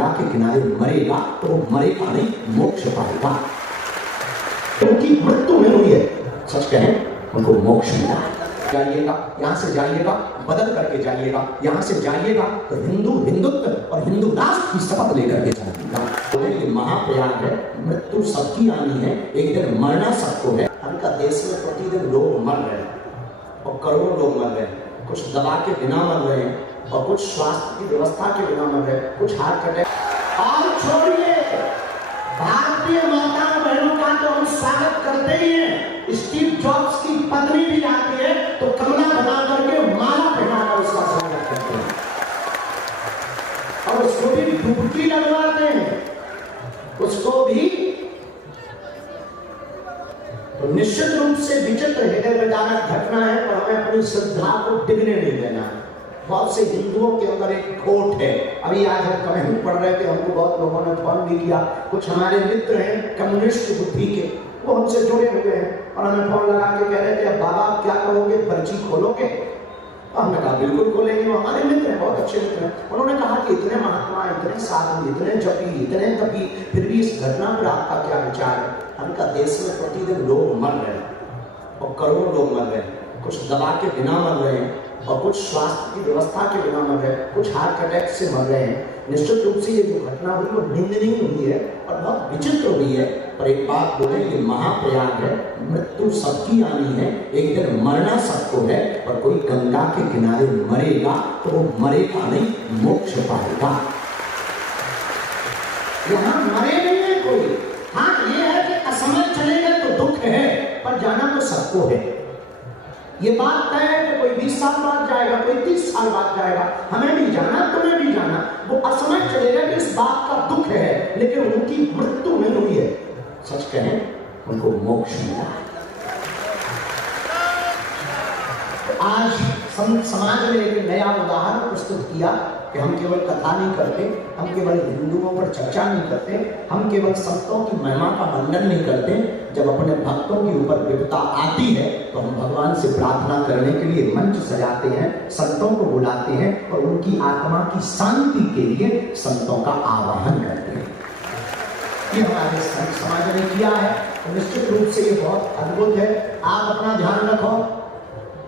गंगा के किनारे मरेगा तो वो मरेगा नहीं, मोक्ष पाएगा। उनकी मृत्यु में हुई है, सच कहें उनको मोक्ष मिला। जाइएगा, यहाँ से जाइएगा, बदल करके जाइएगा, यहाँ से जाइएगा तो हिंदुत्व और हिंदू राष्ट्र की शपथ लेकर के जाइएगा। ये महाप्रयाग है, मृत्यु सबकी आनी है, एक दिन मरना सबको है। हमका देश में प्रतिदिन लोग मर रहे हैं और करोड़ों लोग मर रहे हैं। कुछ दवा के बिना मर रहे हैं और कुछ स्वास्थ्य की व्यवस्था के बिना मर रहे हैं, कुछ हार्ट अटैक। और छोड़िए, भारतीय माताओं बहनों का तो हम स्वागत करते ही हैं। स्टीव जॉब्स की पत्नी भी आती है तो कमला बना करके माला पहनाकर उसका स्वागत करते हैं और उसको भी डुबकी लगवाते हैं, उसको भी। तो निश्चित रूप से विचित्र हृदय विदारक घटना है, पर हमें अपनी श्रद्धा को डिगने नहीं देना है। बहुत से हिंदुओं के अंदर एक खोट है। अभी आज हम कमेंट पढ़ रहे थे, हमको बहुत लोगों ने फोन भी किया। कुछ हमारे मित्र हैं कम्युनिस्ट बुद्धि के, वो हमसे जुड़े हुए हैं और हमें फोन लगा के कह रहे थे, अब बाबा क्या करोगे, पर्ची खोलोगे? हमने कहा बिल्कुल खोलेंगे। वो हमारे मित्र हैं, बहुत अच्छे मित्र हैं। उन्होंने कहा कि इतने महात्मा, इतने साधु, इतने जपी, इतने तपी, फिर भी इस घटना पर आपका क्या विचार है? हमका देश में प्रतिदिन लोग मर रहे हैं और करोड़ों लोग मर रहे हैं। कुछ दवा के बिना मर रहे हैं और कुछ स्वास्थ्य की व्यवस्था के बिना मर रहे हैं, कुछ हार्ट अटैक से मर रहे हैं। निश्चित रूप से ये जो घटना हुई वो निंदनीय हुई है और बहुत विचित्र हुई है। पर एक बात बोले, ये महाप्रयाग है, मृत्यु सबकी आनी है, एक दिन मरना सबको है। और कोई गंगा के किनारे मरेगा तो वो मरेगा नहीं, मोक्ष पाएगा। यहाँ मरे नहीं है कोई। हाँ, ये है कि असमय चलेगा तो दुख है, पर जाना तो सबको है। ये बात तय है कि कोई 20 साल बाद जाएगा, कोई 30 साल बाद जाएगा, हमें भी जाना, तुम्हें भी जाना। वो असमय चलेगा कि इस बात का दुख है, लेकिन उनकी मृत्यु नहीं हुई है, सच कहें उनको मोक्ष मिला। तो आज समाज ने एक नया उदाहरण प्रस्तुत किया कि हम केवल कथा नहीं करते, हम केवल हिंदुओं पर चर्चा नहीं करते, हम केवल संतों की महिमा का मंडन नहीं करते। जब अपने भक्तों के ऊपर विपदा आती है तो हम भगवान से प्रार्थना करने के लिए मंच सजाते हैं, संतों को बुलाते हैं और उनकी आत्मा की शांति के लिए संतों का आवाहन करते हैं। ये हमारे संत समाज ने किया है, तो निश्चित रूप से ये बहुत अद्भुत है। आप अपना ध्यान रखो,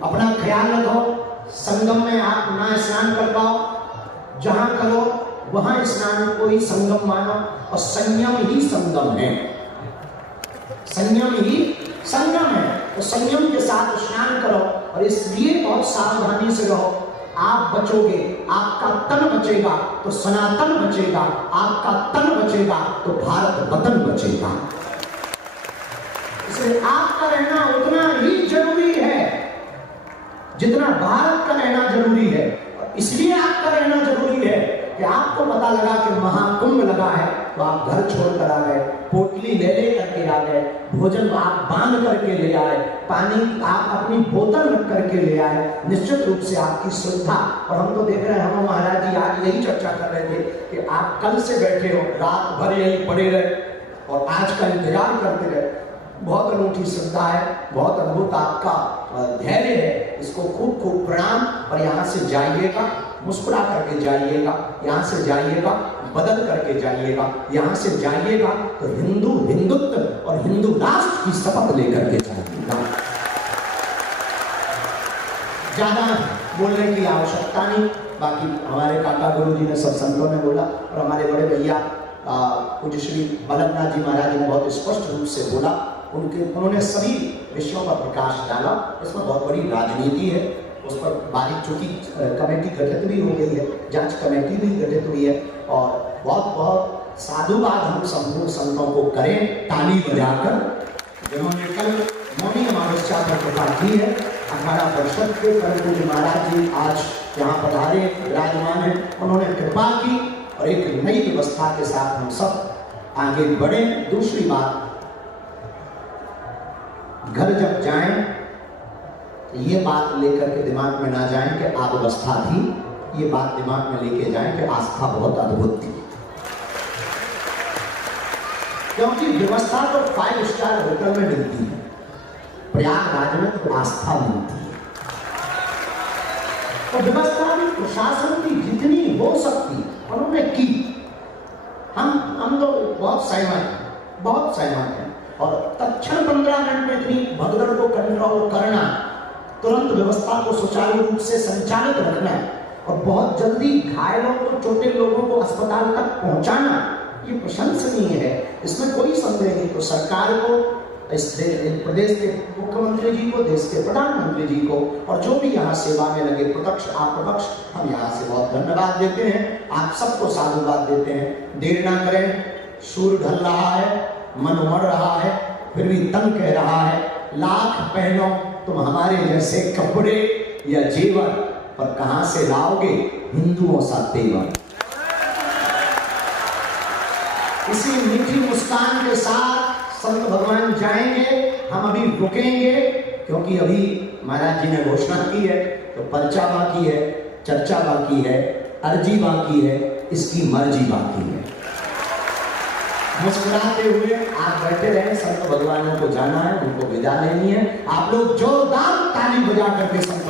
अपना ख्याल रखो। संगम में आप ना स्नान कर पाओ, जहां करो वहां स्नान को ही संगम मानो और संयम ही संगम है। संयम ही संगम है, तो संयम के साथ स्नान करो और इसलिए बहुत सावधानी से रहो। आप बचोगे, आपका तन बचेगा तो सनातन बचेगा, आपका तन बचेगा तो भारत वतन बचेगा। इसलिए आपका रहना उतना ही जरूरी है जितना भारत का रहना जरूरी है। इसलिए आपका रहना जरूरी है कि आपको पता लगा कि महाकुंभ लगा है तो आप घर छोड़कर आ गए, पोटली ले करके आ गए, भोजन आप बांध करके ले आए, पानी आप अपनी बोतल रख करके ले आए। निश्चित रूप से आपकी श्रद्धा। और हम तो देख रहे हैं, हम महाराज जी आज यही चर्चा कर रहे थे कि आप कल से बैठे हो, रात भर यही पड़े रहे और आज का इंतजार करते रहे। बहुत अनूठी श्रद्धा है, बहुत अद्भुत आपका धैर्य है, इसको खूब खूब प्रणाम। और यहाँ से जाइएगा, मुस्कुरा करके जाइएगा, यहाँ से जाइएगा, बदल करके जाइएगा, यहाँ से जाइएगा तो हिंदुत्व और हिंदू राष्ट्र की शपथ लेकर के जाइएगा। ज्यादा बोलने की आवश्यकता नहीं। बाकी हमारे काका गुरु जी ने, सब संतों ने बोला और हमारे बड़े भैया पूज्य श्री बल्लभनाथ जी महाराज ने बहुत स्पष्ट रूप से बोला। उन्होंने सभी विषयों पर प्रकाश डाला। इसमें बहुत बड़ी राजनीति है, उस पर बारीक चूंकि कमेटी गठित भी हो गई है, जांच कमेटी भी गठित हुई है और बहुत बहुत साधुवाद हम संपूर्ण संतों को करें ताली बजाकर, जिन्होंने कल मौनी अमावस्या पर कृपा की है। 18 परिषद के परम पूज्य महाराज जी आज यहाँ पधारे विराजमान हैं, उन्होंने कृपा की और एक नई व्यवस्था के साथ हम सब आगे बढ़े। दूसरी बात, घर जब जाएं तो ये बात लेकर के दिमाग में ना जाएं कि अव्यवस्था थी, ये बात दिमाग में लेके जाएं कि आस्था बहुत अद्भुत थी। क्योंकि व्यवस्था तो 5 स्टार होटल में मिलती है, प्रयागराज में तो आस्था मिलती है। तो व्यवस्था भी प्रशासन की जितनी हो सकती उन्होंने की। बहुत सहमत हैं। और तत्क्षण 15 मिनट में इतनी भगदड़ को कंट्रोल करना, तुरंत व्यवस्था को सुचारू रूप से संचालित रखना और बहुत जल्दी घायलों को, छोटे लोगों को अस्पताल तक पहुंचाना, ये प्रशंसनीय है, इसमें कोई संदेह नहीं। तो सरकार को, इस प्रदेश के मुख्यमंत्री जी को, देश के प्रधानमंत्री जी को और जो भी यहाँ सेवा में लगे, प्रत्यक्ष अप्रत्यक्ष, हम यहाँ से बहुत धन्यवाद देते हैं। आप सबको साधुवाद देते हैं। देर ना करें, सूर्य ढल रहा है, मन उमड़ रहा है, फिर भी तन कह रहा है, लाख पहनो तुम हमारे जैसे कपड़े या जेवर, पर कहां से लाओगे हिंदुओं सा तेवर। इसी मीठी मुस्कान के साथ संत भगवान जाएंगे। हम अभी रुकेंगे क्योंकि अभी महाराज जी ने घोषणा की है, तो पर्चा बाकी है, चर्चा बाकी है, अर्जी बाकी है, इसकी मर्जी बाकी है। मुस्कुराते हुए आप बैठे रहें, संत भगवानों को जाना है, उनको विदा लेनी है। आप लोग जोरदार ताली बजा करके संत